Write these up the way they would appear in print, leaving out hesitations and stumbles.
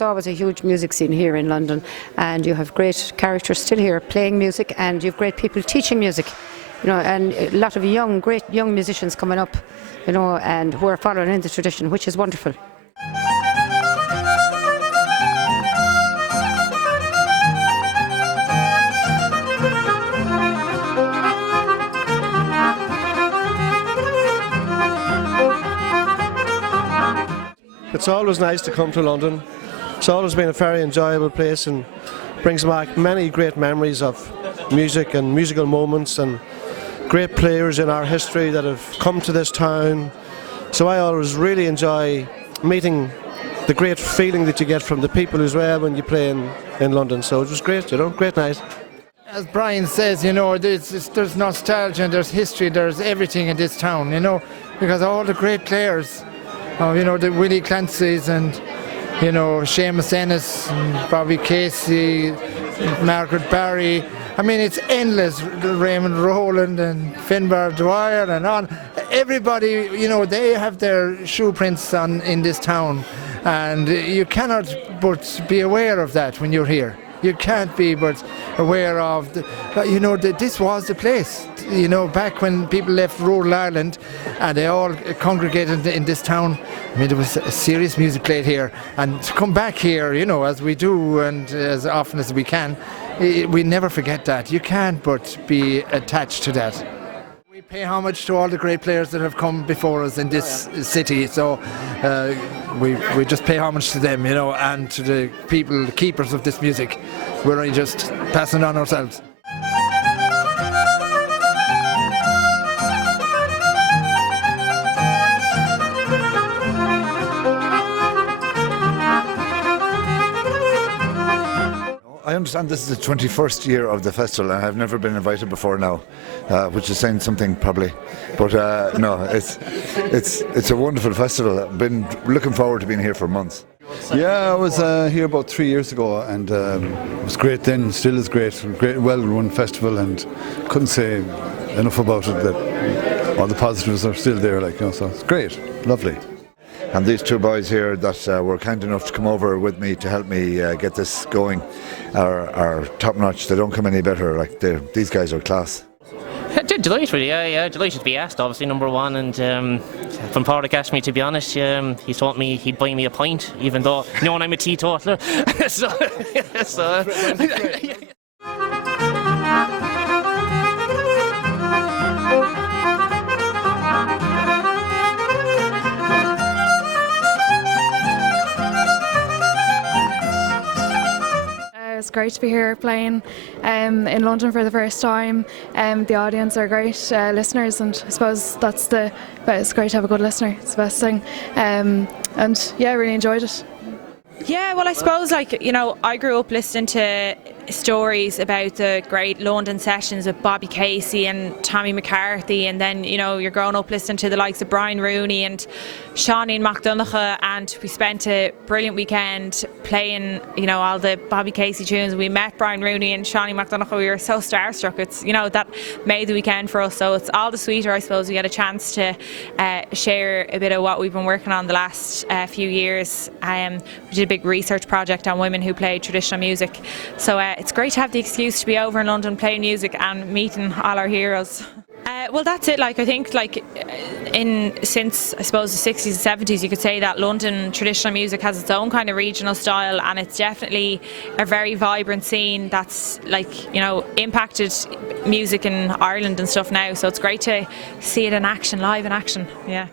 was always a huge music scene here in London, and you have great characters still here playing music, and you have great people teaching music, and a lot of great young musicians coming up, and who are following in the tradition, which is wonderful. It's always nice to come to London. It's always been a very enjoyable place and brings back many great memories of music and musical moments and great players in our history that have come to this town. So I always really enjoy meeting the great feeling that you get from the people as well when you play in London. So it was great, great night. As Brian says, there's nostalgia and there's history, there's everything in this town, because all the great players, the Willie Clancy's and, Seamus Ennis and Bobby Casey, Margaret Barry. I mean, it's endless. Raymond Rowland and Finbar Dwyer and on. Everybody, they have their shoe prints in this town. And you cannot but be aware of that when you're here. You can't be but aware of, this was the place, back when people left rural Ireland and they all congregated in this town. I mean, there was a serious music played here, and to come back here, as we do and as often as we can, we never forget that. You can't but be attached to that. We pay homage to all the great players that have come before us in this city, so we just pay homage to them, and to the people, the keepers of this music. We're only just passing on ourselves. I understand this is the 21st year of the festival, and I've never been invited before now, which is saying something probably. But no, it's a wonderful festival. I've been looking forward to being here for months. Yeah, I was here about 3 years ago, and it was great then. Still is great. Great, well-run festival, and couldn't say enough about it. That all the positives are still there, so it's great, lovely. And these two boys here that were kind enough to come over with me to help me get this going are top notch. They don't come any better. These guys are class. Delighted, really. Yeah, delighted to be asked. Obviously, number one. And when Páraic asked me, to be honest, he told me he'd buy me a pint, even though knowing I'm a teetotaler. It's great to be here playing in London for the first time. The audience are great listeners, and I suppose it's great to have a good listener. It's the best thing. And yeah, I really enjoyed it. Yeah, well, I suppose I grew up listening to stories about the great London sessions with Bobby Casey and Tommy McCarthy, and then you're growing up listening to the likes of Brian Rooney and Páraic Mac Donnchadha, and we spent a brilliant weekend playing all the Bobby Casey tunes. We met Brian Rooney and Páraic Mac Donnchadha. We were so starstruck. It's that made the weekend for us, so it's all the sweeter, I suppose, we get a chance to share a bit of what we've been working on the last few years. We did a big research project on women who play traditional music, so it's great to have the excuse to be over in London playing music and meeting all our heroes. Well, that's it. I think since I suppose the 60s and 70s, you could say that London traditional music has its own kind of regional style, and it's definitely a very vibrant scene that's impacted music in Ireland and stuff now. So it's great to see it in action, live in action. Yeah.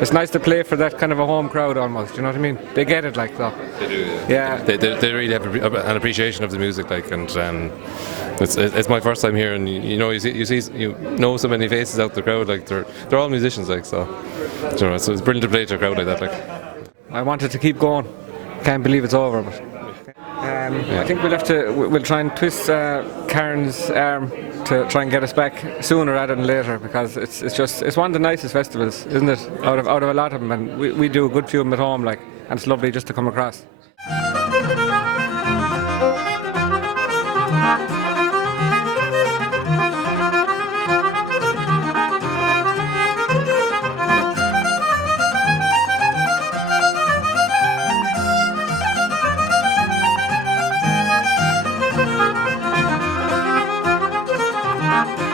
It's nice to play for that kind of a home crowd almost, you know what I mean? They get it though. They do, yeah. They really have an appreciation of the music, and it's my first time here, and you know so many faces out the crowd, they're all musicians, so so it's brilliant to play to a crowd like that. I wanted to keep going. Can't believe it's over, but I think we'll try and twist Karen's arm to try and get us back sooner rather than later, because it's one of the nicest festivals, isn't it? Out of a lot of them, and we do a good few of them at home, and it's lovely just to come across. Thank you.